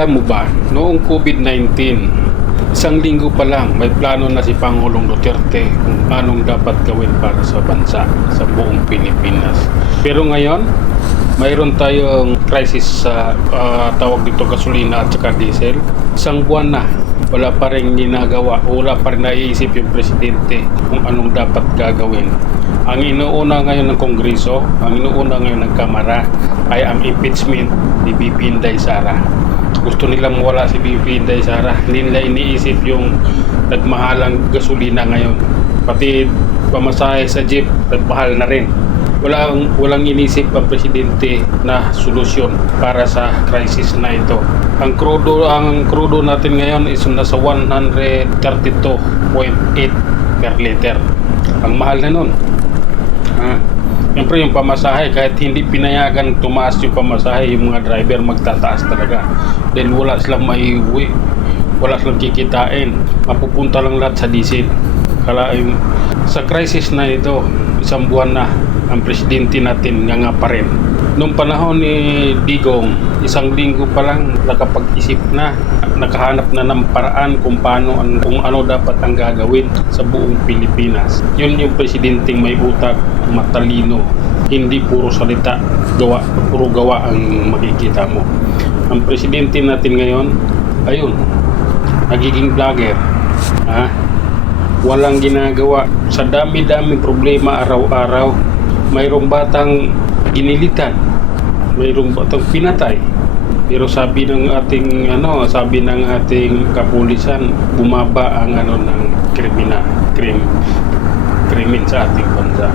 Alam mo ba, noong COVID-19, isang linggo pa lang may plano na si Pangulong Duterte kung anong dapat gawin para sa bansa, sa buong Pilipinas. Pero ngayon, mayroon tayong crisis sa tawag dito gasolina at saka diesel. Isang buwan na, wala pa rin ginagawa, wala pa rin naiisip yung presidente kung anong dapat gagawin. Ang inuuna ngayon ng Kongreso, ang inuuna ngayon ng Kamara ay ang impeachment ni BP Inday Sara. Gusto nilang mawala si BP Inday Sara. Hindi nila iniisip yung nagmahalang gasolina ngayon. Pati pamasahe sa jeep, nagmahal na rin. Walang inisip ang presidente na solusyon para sa crisis na ito. Ang crudo natin ngayon is nasa 132.8 per liter. Ang mahal na nun. Siyempre yung pamasahe, kahit hindi pinayagan tumaas yung pamasahe, yung mga driver magtataas talaga. Dahil wala silang maiuwi, wala silang kikitain, mapupunta lang lahat sa diesel. Kala sa crisis na ito, isang buwan na, ang presidente natin nga pa rin. Noong panahon ni Digong, isang linggo pa lang nakapag-isip na, nakahanap na ng paraan kung ano dapat ang gagawin sa buong Pilipinas. Yun yung presidenteng may utak, matalino, hindi puro salita, puro gawa ang makikita mo. Ang presidente natin ngayon, ayun, nagiging vlogger. Walang ginagawa. Sa dami-dami problema araw-araw, mayroong batang ginilitan, mayroong batang pinatay. Pero sabi ng ating kapulisan, bumaba ang ng krimen sa ating bansa.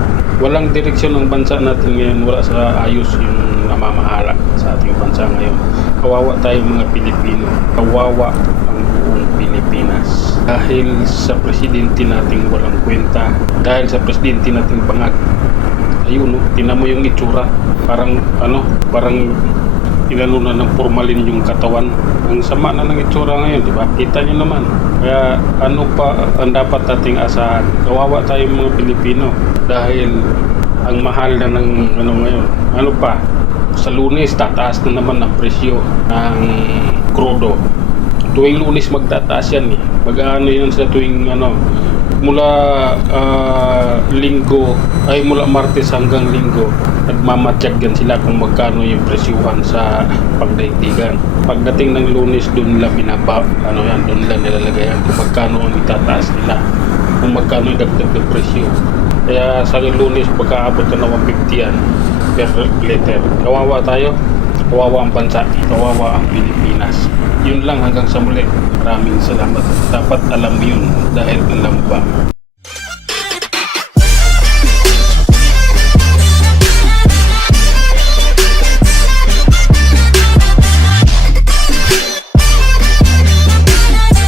Walang direksyon ng bansa natin ngayon, wala sa ayos yung namamahala sa ating bansa ngayon. Kawawa tayo mga Pilipino, kawawa ang buong Pilipinas. Dahil sa presidente nating walang kwenta, dahil sa presidente nating bangag. Ayun, tinan mo yung itsura, parang inano na ng formalin yung katawan. Ang sama na ng itsura ngayon, di ba? Kita nyo naman. Kaya ano pa ang dapat nating asahan? Kawawa tayong mga Pilipino dahil ang mahal na ng ngayon. Ano pa? Sa Lunes, tataas na naman ang presyo ng krudo. Tuwing Lunes magtataas yan eh. Mag-ano yan sa tuwing mula mula Martes hanggang Linggo, nagmamatyagan sila kung magkano yung presyuhan sa pagdaigdigan. Pagdating ng Lunes, doon nila doon nila nilalagay kung magkano ang itataas nila, kung magkano yung dagdag ng presyo. Kaya sa Lunes, pagkaabot na 150 yan per liter. Kawawa tayo, kawawa ang bansa, kawawa ang Pilipinas. Yun lang, hanggang sa muli. Maraming salamat. Dapat alam mo yun dahil alam ba.